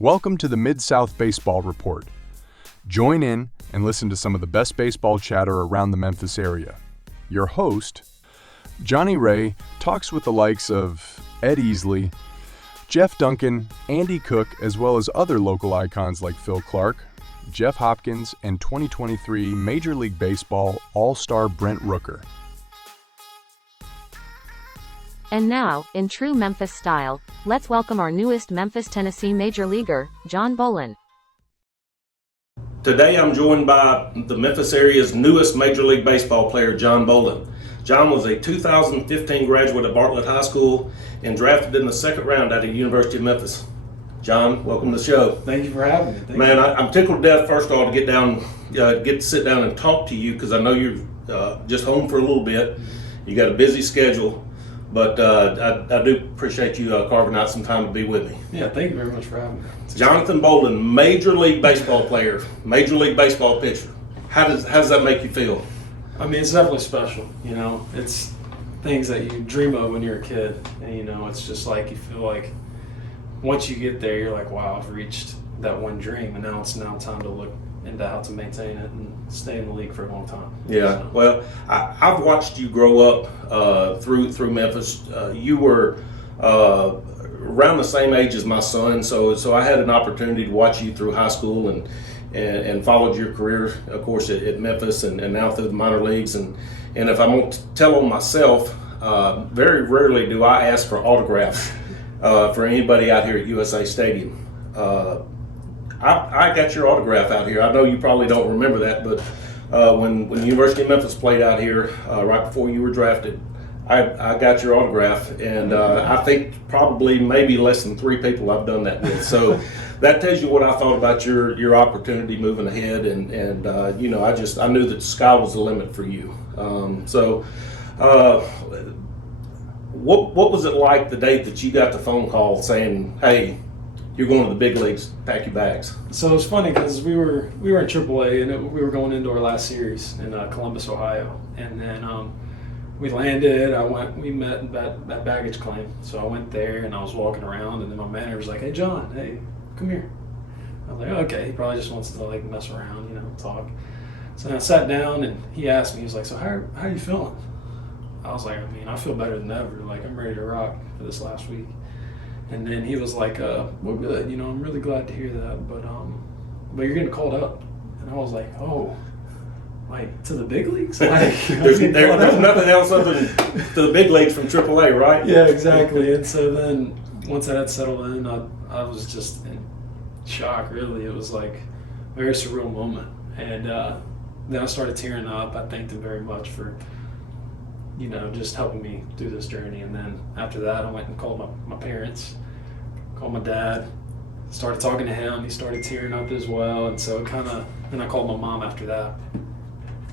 Welcome to the Mid-South Baseball Report. Join in and listen to some of the best baseball chatter around the Memphis area. Your host, Johnny Ray, talks with the likes of Ed Easley, Jeff Duncan, Andy Cook, as well as other local icons like Phil Clark, Jeff Hopkins, and 2023 Major League Baseball All-Star Brent Rooker. And now, in true Memphis style, let's welcome our newest Memphis, Tennessee Major Leaguer, Jon Bowlan. Today I'm joined by the Memphis area's newest Major League Baseball player, Jon Bowlan. Jon was a 2015 graduate of Bartlett High School and drafted in the second round out of the University of Memphis. Jon, welcome to the show. Thank you for having me. Man, I'm tickled to death, first of all, to get to sit down and talk to you, because I know you're just home for a little bit. You got a busy schedule. But I do appreciate you carving out some time to be with me. Yeah, thank you very much for having me. Jonathan Bowlan, Major League Baseball player, Major League Baseball pitcher. How does that make you feel? I mean, it's definitely special. You know, it's things that you dream of when you're a kid. And, you know, it's just like you feel like once you get there, you're like, wow, I've reached that one dream. And now it's time to look into how to maintain it and stay in the league for a long time. Yeah, so. Well, I've watched you grow up through Memphis. You were around the same age as my son, so I had an opportunity to watch you through high school and followed your career, of course, at Memphis and now through the minor leagues. And if I want to tell on myself, very rarely do I ask for autographs for anybody out here at USA Stadium. I got your autograph out here. I know you probably don't remember that, but when the University of Memphis played out here right before you were drafted, I got your autograph, and I think probably maybe less than 3 people I've done that with. So that tells you what I thought about your opportunity moving ahead, and you know, I knew that the sky was the limit for you. What was it like the day that you got the phone call saying, "Hey, you're going to the big leagues, pack your bags"? So it was funny because we were in AAA and we were going into our last series in Columbus, Ohio, and then we landed. We met that baggage claim. So I went there and I was walking around, and then my manager was like, "Hey, Jon, hey, come here." I was like, "Okay." He probably just wants to like mess around, you know, talk. So then I sat down and he asked me, he was like, "So how are you feeling?" I was like, "I mean, I feel better than ever. Like, I'm ready to rock for this last week." And then he was like, "Well, good. You know, I'm really glad to hear that. But you're getting called up." And I was like, "Oh, like to the big leagues?" Like, there's nothing else other than to the big leagues from AAA, right? Yeah, exactly. And so then once that had settled in, I was just in shock. Really, it was like a very surreal moment. And then I started tearing up. I thanked him very much for, you know, just helping me through this journey. And then after that, I went and called my parents, called my dad, started talking to him. He started tearing up as well. And so then I called my mom after that.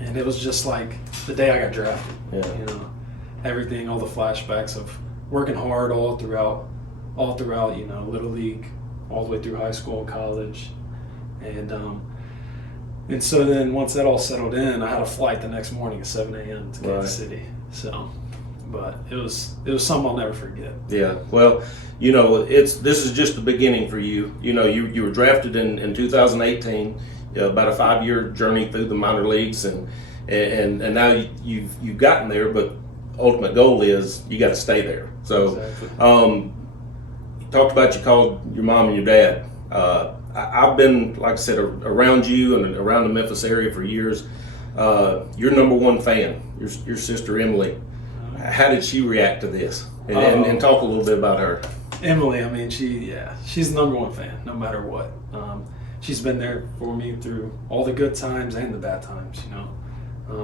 And it was just like the day I got drafted. Yeah. You know, everything, all the flashbacks of working hard all throughout, you know, Little League, all the way through high school and college. And so then once that all settled in, I had a flight the next morning at 7 a.m. to Kansas City. So, but it was something I'll never forget. Yeah. Well, you know, this is just the beginning for you. You know, you were drafted in 2018, about a 5-year journey through the minor leagues, and now you've gotten there. But ultimate goal is you got to stay there. So, Exactly. You talked about you called your mom and your dad. I've been, like I said, around you and around the Memphis area for years. Your number one fan, your sister Emily. How did she react to this? And talk a little bit about her. Emily, I mean, she's the number one fan, no matter what. She's been there for me through all the good times and the bad times, you know.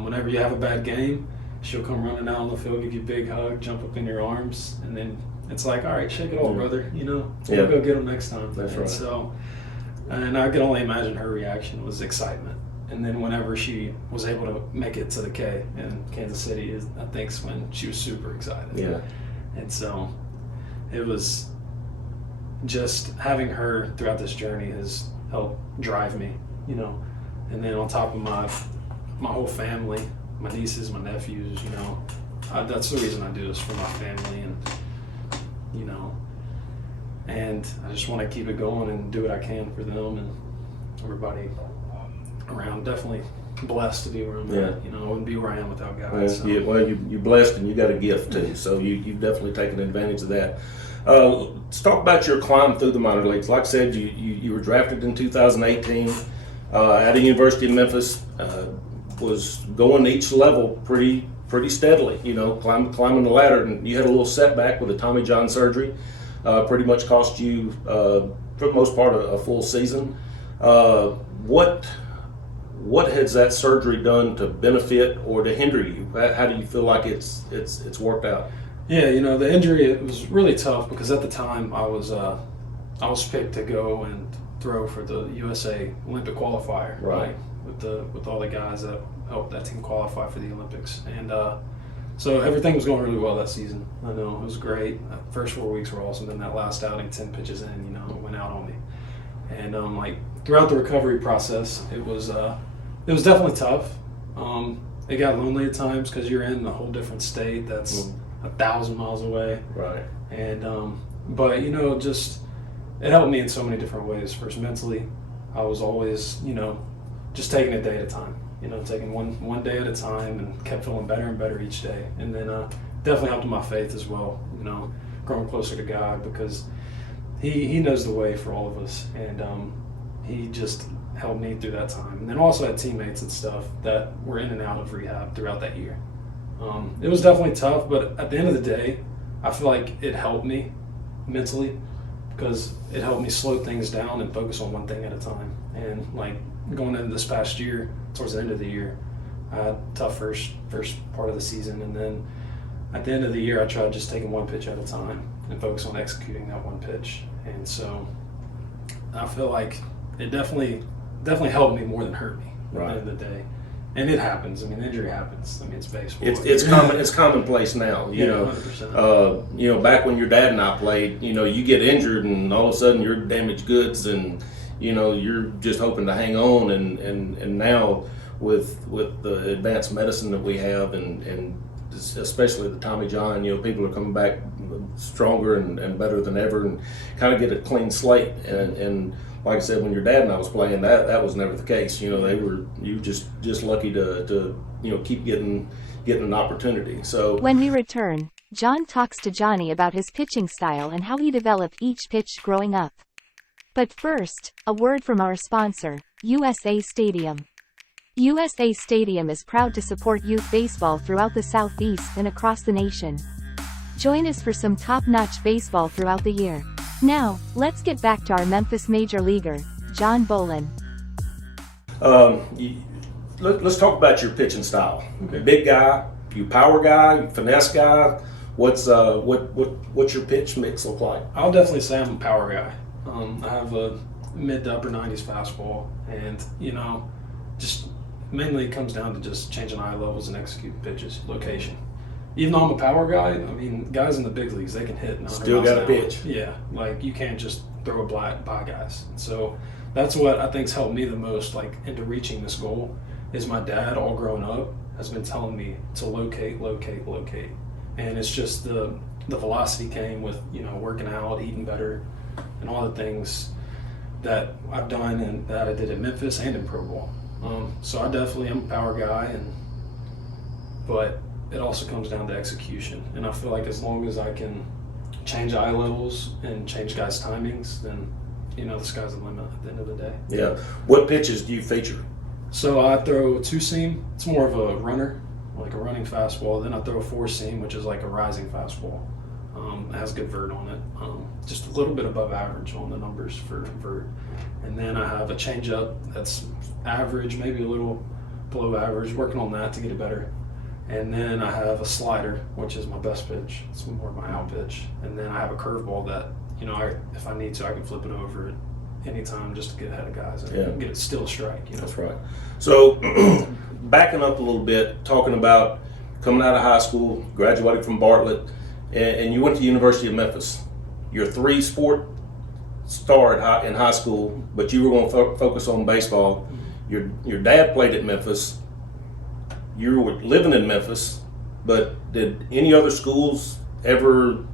Whenever you have a bad game, she'll come running out on the field, give you a big hug, jump up in your arms, and then it's like, "All right, shake it off, brother, you know. We'll go get them next time." That's right. So, and I can only imagine her reaction was excitement. And then whenever she was able to make it to the K in Kansas City, I think is when she was super excited. Yeah. And so it was just having her throughout this journey has helped drive me, you know. And then on top of my whole family, my nieces, my nephews, you know, that's the reason I do this, for my family. And, you know, and I just want to keep it going and do what I can for them and everybody around. Definitely blessed to be where I'm at. I wouldn't be where I am without guys. Well, you're blessed, and you got a gift too. So you've definitely taken advantage of that. Let's talk about your climb through the minor leagues. Like I said, you were drafted in 2018 at the University of Memphis. Was going each level pretty steadily. Climbing the ladder, and you had a little setback with a Tommy John surgery. Pretty much cost you, for the most part, a full season. What has that surgery done to benefit or to hinder you? How do you feel like it's worked out? Yeah, the injury, it was really tough because at the time I was picked to go and throw for the USA Olympic qualifier, right? With all the guys that helped that team qualify for the Olympics, and so everything was going really well that season. I know it was great. First 4 weeks were awesome. Then that last outing, 10 pitches in, it went out on me, and throughout the recovery process, it was definitely tough. It got lonely at times because you're in a whole different state that's 1,000 miles away. Right. And but just it helped me in so many different ways. First, mentally, I was always just taking a day at a time. Taking one day at a time, and kept feeling better and better each day. And then definitely helped in my faith as well. Growing closer to God because He knows the way for all of us, and He just helped me through that time. And then also had teammates and stuff that were in and out of rehab throughout that year. It was definitely tough, but at the end of the day, I feel like it helped me mentally because it helped me slow things down and focus on one thing at a time. And going into this past year, towards the end of the year, I had a tough first part of the season, and then at the end of the year, I tried just taking one pitch at a time and focus on executing that one pitch. And so I feel like it definitely helped me more than hurt me at the end of the day. And it happens. Injury happens. It's baseball. It's common. It's commonplace now. 100%. Back when your dad and I played, you get injured, and all of a sudden you're damaged goods, and you're just hoping to hang on. And now with the advanced medicine that we have, and especially the Tommy John, people are coming back stronger and better than ever, and kind of get a clean slate. And like I said, when your dad and I was playing, that was never the case. You were just lucky to keep getting an opportunity. So When we return, Jon talks to Johnny about his pitching style and how he developed each pitch growing up. But first, a word from our sponsor, USA Stadium. USA Stadium is proud to support youth baseball throughout the Southeast and across the nation. Join us for some top-notch baseball throughout the year. Now, let's get back to our Memphis Major Leaguer, Jon Bowlan. Let's talk about your pitching style. Okay. Big guy, you power guy, you finesse guy. What's your pitch mix look like? I'll definitely say I'm a power guy. I have a mid to upper 90s fastball, and just mainly it comes down to just changing eye levels and executing pitches, location. Even though I'm a power guy, guys in the big leagues, they can hit 100 Still miles got an to hour. pitch. Yeah, you can't just throw a blind by guys. So that's what I think's helped me the most, into reaching this goal, is my dad, all growing up, has been telling me to locate. And it's just the velocity came with, working out, eating better, and all the things that I've done and that I did at Memphis and in Pro Bowl. So I definitely am a power guy, but it also comes down to execution. And I feel like as long as I can change eye levels and change guys' timings, then the sky's the limit at the end of the day. Yeah. What pitches do you feature? So I throw a two-seam. It's more of a runner, like a running fastball. Then I throw a four-seam, which is like a rising fastball. It has good vert on it. Just a little bit above average on the numbers for vert. And then I have a changeup that's average, maybe a little below average, working on that to get it better. And then I have a slider, which is my best pitch. It's more of my out pitch. And then I have a curveball that, if I need to, I can flip it over at any time just to get ahead of guys and get it still a strike. That's right. So backing up a little bit, talking about coming out of high school, graduating from Bartlett, and you went to the University of Memphis. You're a three-sport star in high school, but you were going to focus on baseball. Your dad played at Memphis. You were living in Memphis, but did any other schools ever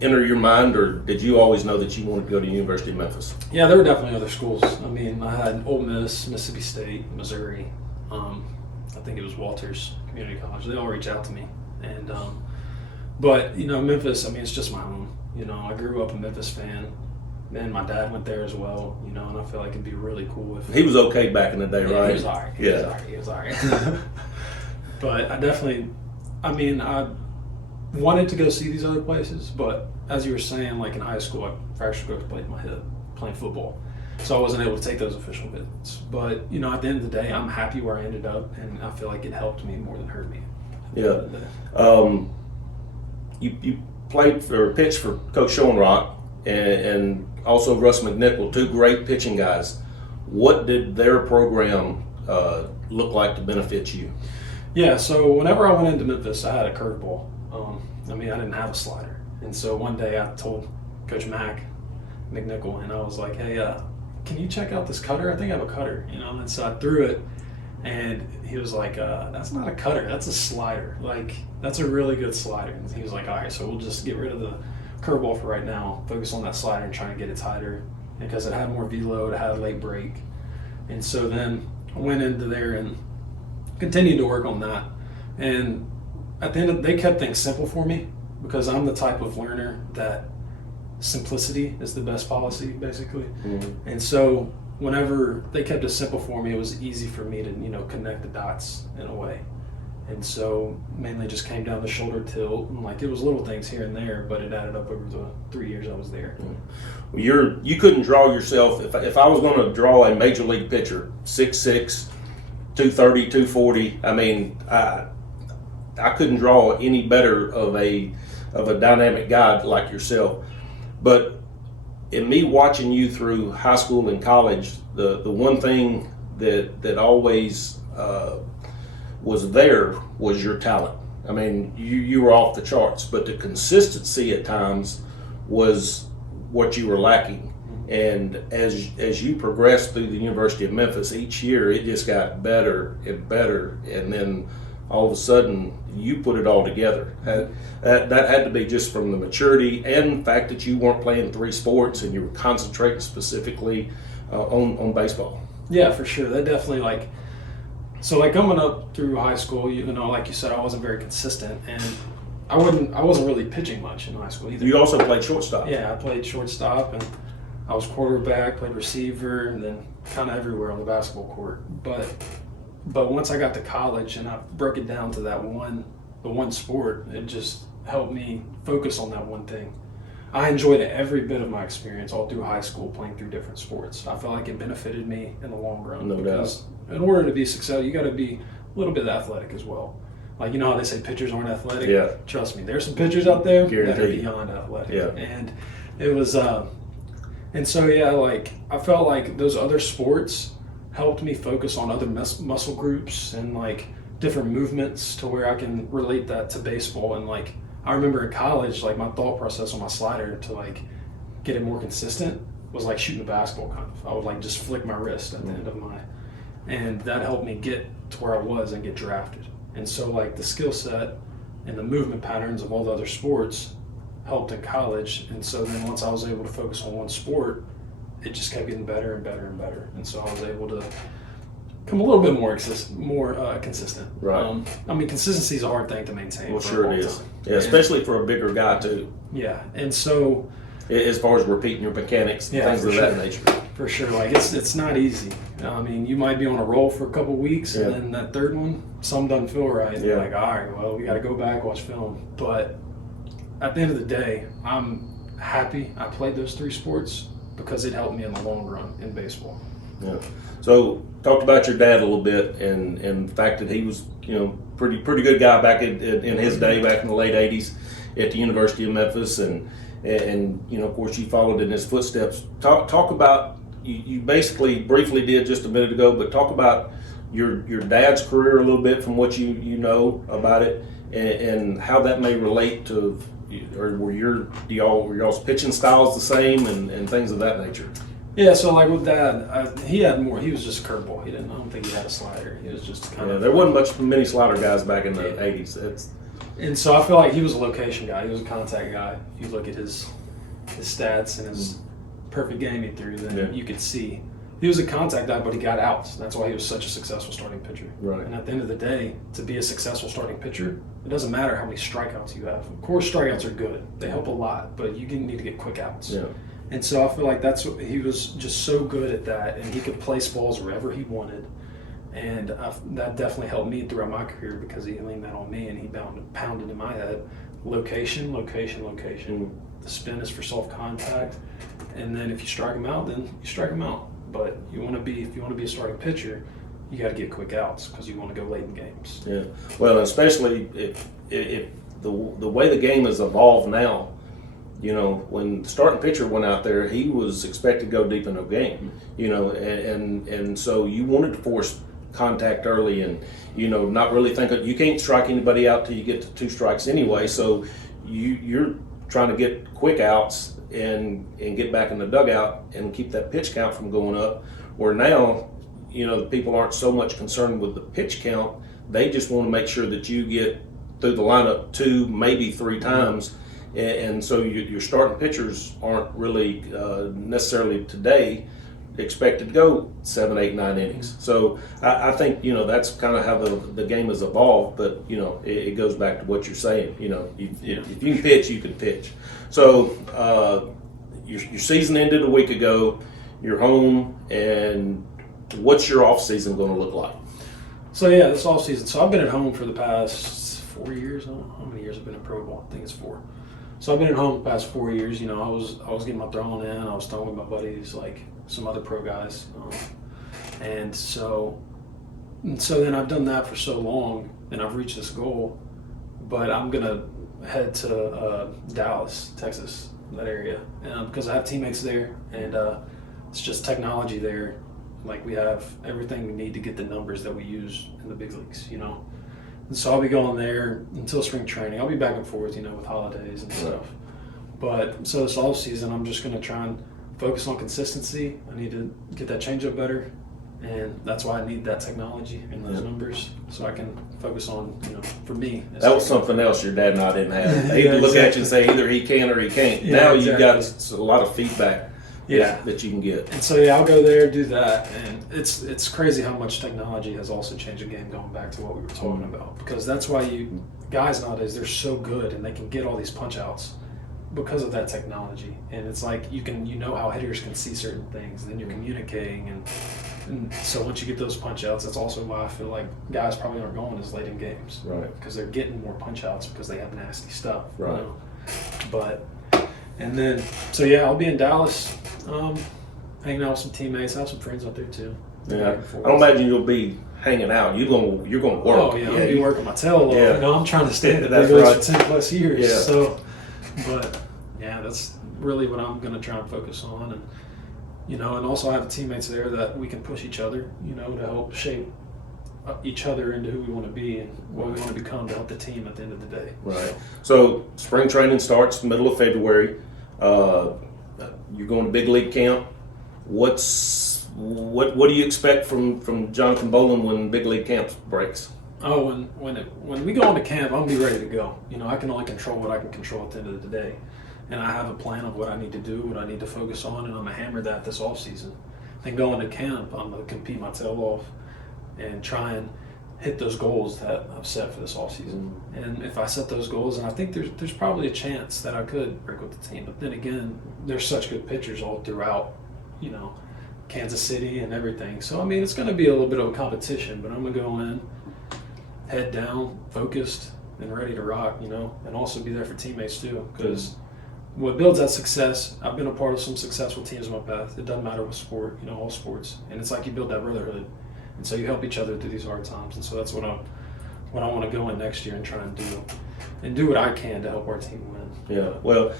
enter your mind, or did you always know that you wanted to go to the University of Memphis? Yeah, there were definitely other schools. I mean, I had Ole Miss, Mississippi State, Missouri. I think it was Walters Community College. They all reached out to me, and but Memphis. I mean, it's just my home. I grew up a Memphis fan. And my dad went there as well, and I feel like it'd be really cool if He was okay back in the day, right? He was all right. He was all right. But I wanted to go see these other places, but as you were saying, like in high school, I fractured growth plate in my hip playing football, so I wasn't able to take those official visits. But at the end of the day, I'm happy where I ended up, and I feel like it helped me more than hurt me. Yeah. You played or pitched for Coach Schoenrock and also Russ McNichol, two great pitching guys. What did their program look like to benefit you? Yeah, so whenever I went into Memphis, I had a curveball. I didn't have a slider. And so one day I told Coach McNichol, and I was like, hey, can you check out this cutter? I think I have a cutter, And so I threw it, and he was like, that's not a cutter, that's a slider. Like, that's a really good slider. And he was like, all right, so we'll just get rid of the curveball for right now, focus on that slider and trying to get it tighter, because it had more V-load, it had a late break. And so then I went into there and continued to work on that. And at the end, they kept things simple for me, because I'm the type of learner that simplicity is the best policy, basically. Mm-hmm. And so whenever they kept it simple for me, it was easy for me to connect the dots in a way. And so mainly just came down the shoulder tilt, and it was little things here and there, but it added up over the 3 years I was there. Well, you couldn't draw yourself. If I was going to draw a major league pitcher, 6'6", 230, 240, I couldn't draw any better of a dynamic guy like yourself. But in me watching you through high school and college, the one thing that always was there was your talent. You were off the charts, but the consistency at times was what you were lacking. And as you progressed through the University of Memphis, each year it just got better and better, and then all of a sudden you put it all together. That had to be just from the maturity and the fact that you weren't playing 3 sports and you were concentrating specifically on baseball. Yeah, for sure. That definitely coming up through high school, like you said, I wasn't very consistent, and I wasn't really pitching much in high school either. You also played shortstop. Yeah, I played shortstop, and I was quarterback, played receiver, and then kind of everywhere on the basketball court. But once I got to college and I broke it down to the one sport, it just helped me focus on that one thing. I enjoyed every bit of my experience all through high school playing through different sports. I felt like it benefited me in the long run. No doubt. In order to be successful, you got to be a little bit athletic as well. Like, how they say pitchers aren't athletic? Yeah. Trust me, there's some pitchers out there Guaranteed. that are beyond athletic. Yeah. And it was, and so, I felt like those other sports helped me focus on other muscle groups and different movements to where I can relate that to baseball. And I remember in college, my thought process on my slider to get it more consistent was like shooting a basketball kind of. I would just flick my wrist at the end of and that helped me get to where I was and get drafted. And so the skill set and the movement patterns of all the other sports helped in college. And so then once I was able to focus on one sport, it just kept getting better and better and better. And so I was able to become a little bit more consistent. Right. Consistency is a hard thing to maintain. Well, sure it is. Yeah, especially for a bigger guy too. Yeah, and so as far as repeating your mechanics, things of that nature. For sure, it's not easy. You might be on a roll for a couple weeks, and then that third one, some doesn't feel right. And you're all right, well, we got to go back, watch film. But at the end of the day, I'm happy I played those 3 sports because it helped me in the long run in baseball. Yeah. So talked about your dad a little bit, and the fact that he was pretty good guy back in his day, back in the late '80s at the University of Memphis, and of course you followed in his footsteps. Talk about you basically briefly did just a minute ago, but talk about your dad's career a little bit from what you know about it, and how that may relate to, or were y'all's pitching styles the same and things of that nature. Yeah, so with Dad, he had more. He was just a curveball. I don't think he had a slider. He was just kind of. There wasn't many slider guys back in the '80s. And so I feel like he was a location guy. He was a contact guy. If you look at his stats and his perfect game he threw, then you could see he was a contact guy, but he got outs. That's why he was such a successful starting pitcher. Right. And at the end of the day, to be a successful starting pitcher, it doesn't matter how many strikeouts you have. Of course, strikeouts are good. They help a lot, but you need to get quick outs. Yeah. And so I feel like he was just so good at that, and he could place balls wherever he wanted. And that definitely helped me throughout my career because he leaned that on me, and he pounded in my head, location, location, location. The spin is for soft contact, and then if you strike him out, then you strike him out. But if you want to be a starting pitcher, you got to get quick outs because you want to go late in games. Yeah. Well, especially if the way the game has evolved now. You know, when the starting pitcher went out there, he was expected to go deep in the game. You know, and so you wanted to force contact early, and not really thinking you can't strike anybody out till you get to 2 strikes anyway. So you're trying to get quick outs and get back in the dugout and keep that pitch count from going up. Where now, the people aren't so much concerned with the pitch count; they just want to make sure that you get through the lineup 2, maybe 3 times. And so your starting pitchers aren't really necessarily today expected to go 7, 8, 9 innings. So I think that's kind of how the game has evolved. But it goes back to what you're saying. If you can pitch, you can pitch. So your season ended a week ago. You're home, and what's your off season going to look like? So this off season. So I've been at home for the past 4 years. I don't know how many years I've been in pro ball. I think it's 4. So I've been at home the past 4 years. I was getting my throwing in. I was throwing with my buddies, like some other pro guys, and so then I've done that for so long, and I've reached this goal. But I'm gonna head to Dallas, Texas, that area, because I have teammates there, and it's just technology there. Like we have everything we need to get the numbers that we use in the big leagues, And so I'll be going there until spring training. I'll be back and forth, with holidays and stuff. But so this off season, I'm just going to try and focus on consistency. I need to get that changeup better, and that's why I need that technology and those numbers, so I can focus on, for me. That was something else your dad and I didn't have. He'd look at you and say either he can or he can't. Now you've got a lot of feedback. That you can get. And so I'll go there, do that, and it's crazy how much technology has also changed the game. Going back to what we were talking about, because that's why guys nowadays, they're so good and they can get all these punch outs because of that technology. And it's like you know how hitters can see certain things, then you're communicating, and so once you get those punch outs, that's also why I feel like guys probably aren't going as late in games, right? Because they're getting more punch outs because they have nasty stuff, right? But and then I'll be in Dallas. Hanging out with some teammates. I have some friends out there too. Yeah, I don't imagine you'll be hanging out. You're going to work. Oh yeah, I'll be working my tail off. Yeah. I'm trying to stay in the That's big leagues right. for 10+ years. Yeah. So, but that's really what I'm going to try and focus on, and and also I have teammates there that we can push each other, to help shape each other into who we want to be and what we want to become to help the team at the end of the day. Right. So spring training starts middle of February. You're going to big league camp. What do you expect from Jonathan Bowlan when big league camp breaks? Oh, when we go into camp, I'm gonna be ready to go. I can only control what I can control at the end of the day, and I have a plan of what I need to do, what I need to focus on, and I'm gonna hammer that this off season. Then going to camp, I'm gonna compete my tail off and try and hit those goals that I've set for this off season. And if I set those goals, and I think there's probably a chance that I could break with the team, but then again, there's such good pitchers all throughout, Kansas City and everything. So it's going to be a little bit of a competition, but I'm going to go in, head down, focused, and ready to rock, and also be there for teammates too, because what builds that success, I've been a part of some successful teams in my past. It doesn't matter what sport, all sports, and it's like you build that brotherhood. And so you help each other through these hard times, and so that's what I want to go in next year and try and do what I can to help our team win. Yeah, well,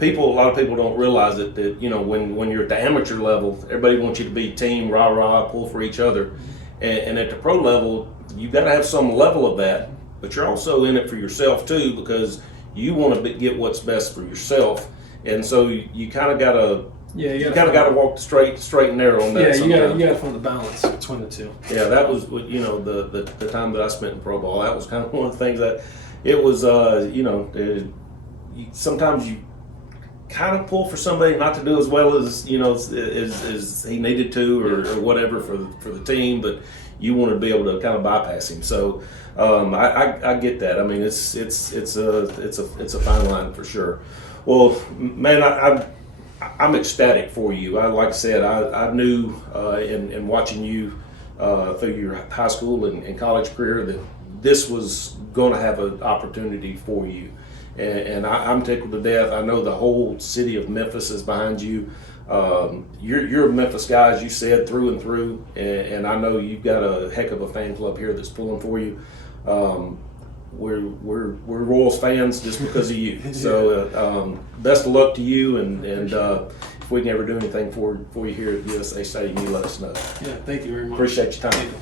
a lot of people don't realize that when you're at the amateur level, everybody wants you to be team, rah rah, pull for each other, and at the pro level, you've got to have some level of that, but you're also in it for yourself too, because you want to get what's best for yourself, and so you kind of got to. Yeah, you kind of got to walk straight and narrow on that. Yeah, you got to find the balance between the two. Yeah, that was the time that I spent in pro ball. That was kind of one of the things that it was sometimes you kind of pull for somebody not to do as well as as he needed to or whatever for the team, but you want to be able to kind of bypass him. So I get that. I mean, it's a fine line for sure. Well, man, I'm ecstatic for you. Like I said, I knew in watching you through your high school and college career that this was going to have an opportunity for you. And I'm tickled to death. I know the whole city of Memphis is behind you. You're a Memphis guy, as you said, through and through. And I know you've got a heck of a fan club here that's pulling for you. We're Royals fans just because of you. So best of luck to you. And if we can ever do anything for you here at USA Stadium, you let us know. Yeah, thank you very much. Appreciate your time. Thank you.